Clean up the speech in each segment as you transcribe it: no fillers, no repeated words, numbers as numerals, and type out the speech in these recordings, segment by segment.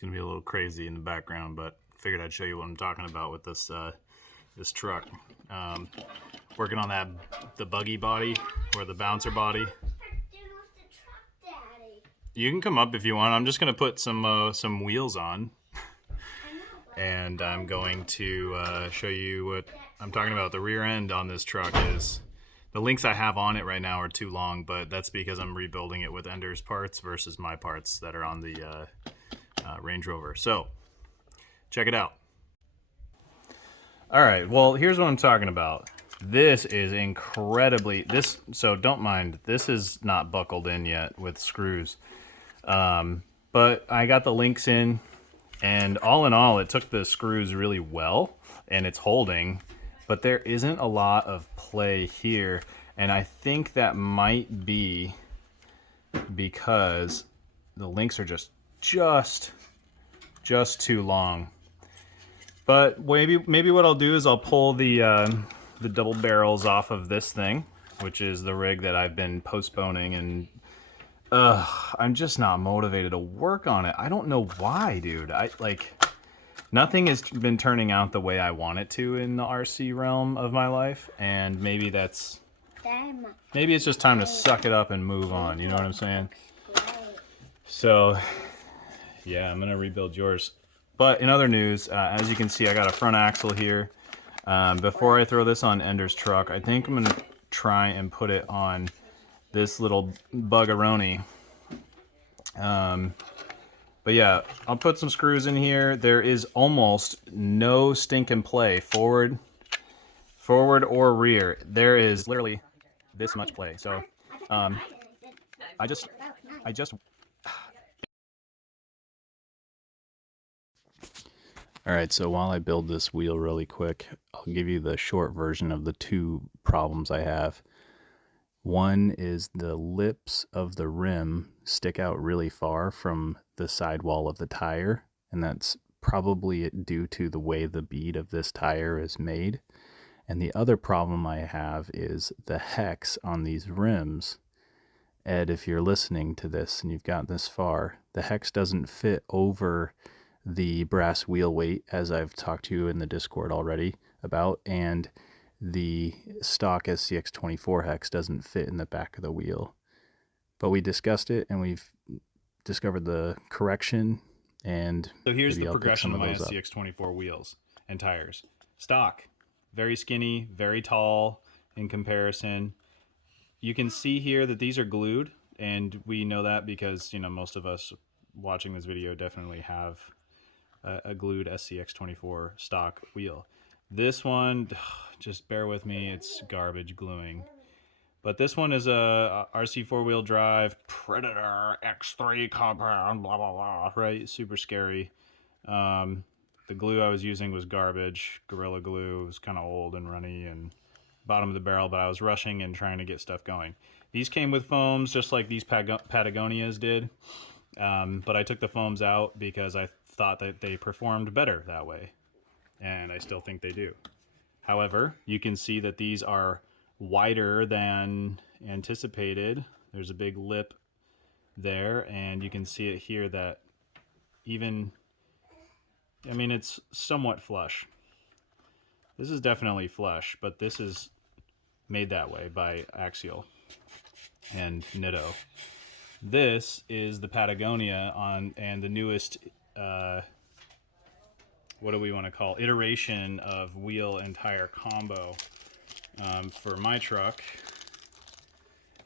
gonna be a little crazy in the background, but figured I'd show you what I'm talking about with this this truck. Working on the buggy body or the bouncer body. You can come up if you want. I'm just gonna put some wheels on, and I'm going to show you what I'm talking about. The rear end on this truck is, the links I have on it right now are too long, but that's because I'm rebuilding it with Ender's parts versus my parts that are on the Range Rover. So check it out. All right, well, here's what I'm talking about. This is incredibly, so don't mind, this is not buckled in yet with screws. But I got the links in, and all in all, it took the screws really well, and it's holding, but there isn't a lot of play here, and I think that might be because the links are just too long. But maybe what I'll do is I'll pull the double barrels off of this thing, which is the rig that I've been postponing, and I'm just not motivated to work on it. I don't know why, dude. Nothing has been turning out the way I want it to in the RC realm of my life, and maybe it's just time to suck it up and move on. You know what I'm saying? So, yeah, I'm gonna rebuild yours. But in other news, as you can see, I got a front axle here. Before I throw this on Ender's truck, I think I'm gonna try and put it on this little buggeroni. But yeah, I'll put some screws in here. There is almost no stinking play, forward or rear. There is literally this much play. So, I just. All right, so while I build this wheel really quick, I'll give you the short version of the two problems I have. One is the lips of the rim stick out really far from the sidewall of the tire, and that's probably due to the way the bead of this tire is made. And the other problem I have is the hex on these rims. Ed, if you're listening to this and you've gotten this far, the hex doesn't fit over the brass wheel weight, as I've talked to you in the Discord already about, and the stock SCX24 hex doesn't fit in the back of the wheel. But we discussed it, and we've discovered the correction, and so here's the progression of my SCX24 wheels and tires. Stock, very skinny, very tall in comparison. You can see here that these are glued, and we know that because, you know, most of us watching this video definitely have a glued SCX24 stock wheel. This one, just bear with me, it's garbage gluing. But this one is a RC four-wheel drive Predator X3 compound, blah, blah, blah, right? Super scary. The glue I was using was garbage, Gorilla Glue. It was kind of old and runny and bottom of the barrel, but I was rushing and trying to get stuff going. These came with foams, just like these Patagonias did. But I took the foams out because I thought that they performed better that way, and I still think they do. However, you can see that these are wider than anticipated. There's a big lip there, and you can see it here that even, I mean, it's somewhat flush. This is definitely flush, but this is made that way by Axial and Nitto. This is the Patagonia and the newest, what do we want to call, iteration of wheel and tire combo for my truck.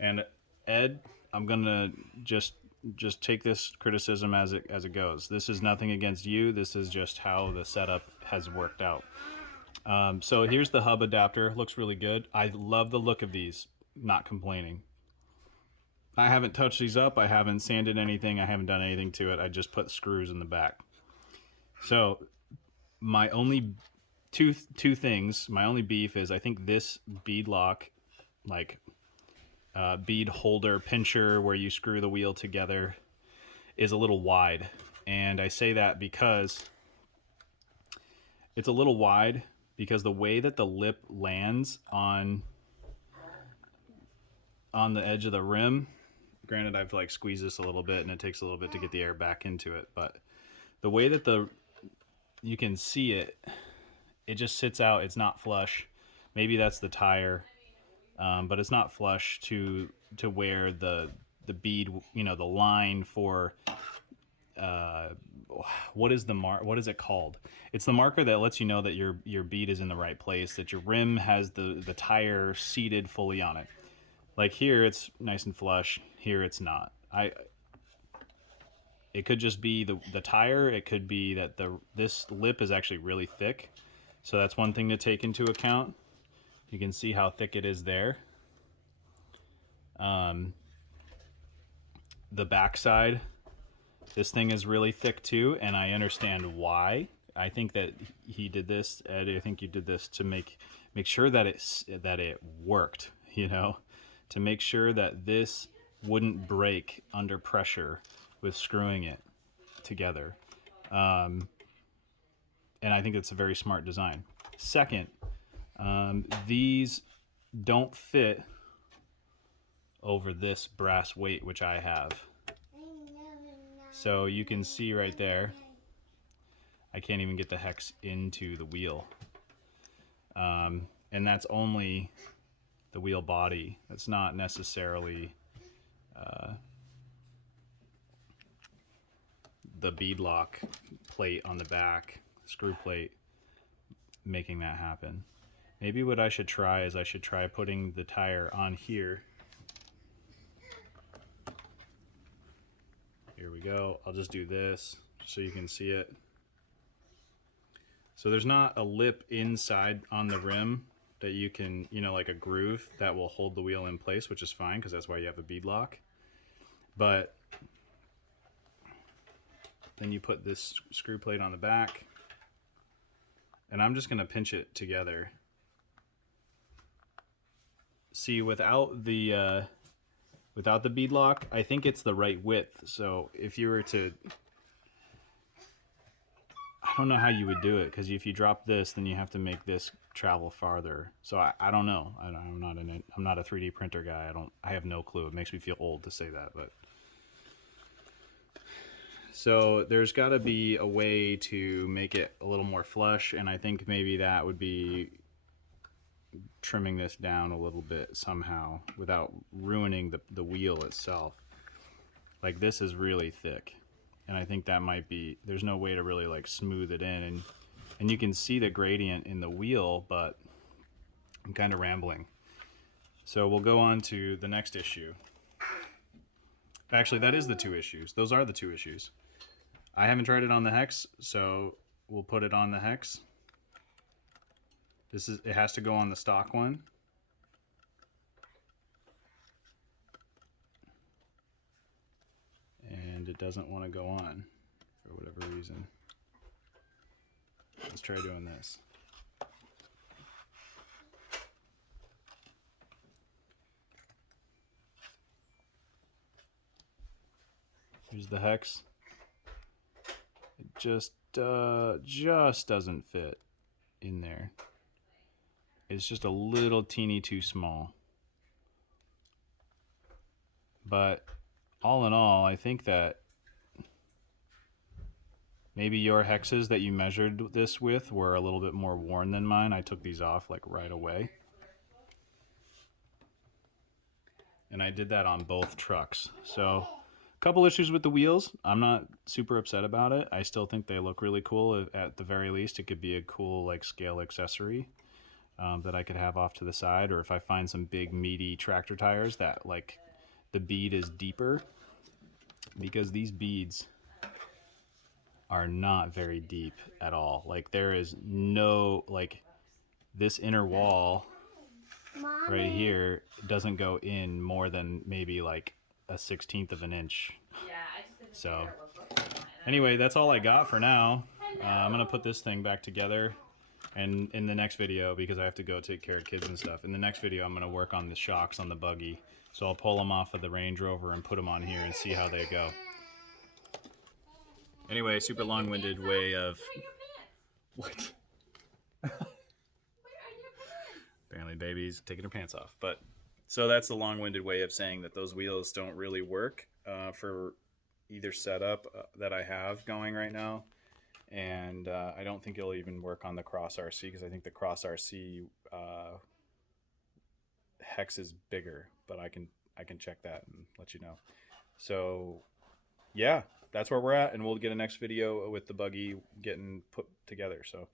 And Ed, I'm gonna just take this criticism as it goes. This is nothing against you. This is just how the setup has worked out. So here's the hub adapter. Looks really good. I love the look of these. Not complaining. I haven't touched these up. I haven't sanded anything. I haven't done anything to it. I just put screws in the back. So my only two things, my only beef is I think this bead lock, like bead holder pincher where you screw the wheel together, is a little wide. And I say that because it's a little wide because the way that the lip lands on the edge of the rim, granted I've like squeezed this a little bit and it takes a little bit to get the air back into it, but the way that you can see it, it just sits out. It's not flush. Maybe that's the tire, but it's not flush to where the bead, the line for what is what is it called? It's the marker that lets you know that your bead is in the right place, that your rim has the tire seated fully on it. Like here, it's nice and flush. Here, it's not. It could just be the tire. It could be that this lip is actually really thick. So that's one thing to take into account. You can see how thick it is there. The backside, this thing is really thick too, and I understand why. I think that he did this, Ed. I think you did this to make sure that it worked. To make sure that this wouldn't break under pressure with screwing it together. And I think it's a very smart design. Second, these don't fit over this brass weight, which I have. So you can see right there, I can't even get the hex into the wheel. And that's only the wheel body. That's not necessarily the beadlock plate on the back, screw plate, making that happen. Maybe what I should try is I should try putting the tire on here. Here we go. I'll just do this so you can see it. So there's not a lip inside on the rim that you can, like a groove that will hold the wheel in place, which is fine because that's why you have a beadlock. But then you put this screw plate on the back, and I'm just going to pinch it together. See, without the beadlock, I think it's the right width. So if you were to, I don't know how you would do it, because if you drop this, then you have to make this travel farther. So I don't know. I'm not a 3D printer guy. I have no clue. It makes me feel old to say that, but. So there's got to be a way to make it a little more flush, and I think maybe that would be trimming this down a little bit somehow without ruining the wheel itself. Like, this is really thick, and I think that might be, there's no way to really like smooth it in, and you can see the gradient in the wheel, but I'm kind of rambling. So we'll go on to the next issue. Actually, that is the two issues. Those are the two issues. I haven't tried it on the hex, so we'll put it on the hex. It has to go on the stock one. And it doesn't want to go on for whatever reason. Let's try doing this. Here's the hex. It just doesn't fit in there. It's just a little teeny too small. But all in all, I think that maybe your hexes that you measured this with were a little bit more worn than mine. I took these off like right away. And I did that on both trucks. So couple issues with the wheels. I'm not super upset about it. I still think they look really cool. At the very least, it could be a cool like scale accessory that I could have off to the side, or if I find some big meaty tractor tires that like the bead is deeper, because these beads are not very deep at all. Like, there is no, like, this inner wall right here doesn't go in more than maybe like a 1/16 of an inch. So anyway, that's all I got for now. I'm gonna put this thing back together, and in the next video, because I have to go take care of kids and stuff, in the next video I'm gonna work on the shocks on the buggy. So I'll pull them off of the Range Rover and put them on here and see how they go. Anyway, super long-winded way of what? Apparently baby's taking her pants off. But so that's the long-winded way of saying that those wheels don't really work for either setup that I have going right now. and I don't think it'll even work on the Cross RC because I think the Cross RC hex is bigger. But I can check that and let you know. So yeah, that's where we're at, and we'll get a next video with the buggy getting put together. So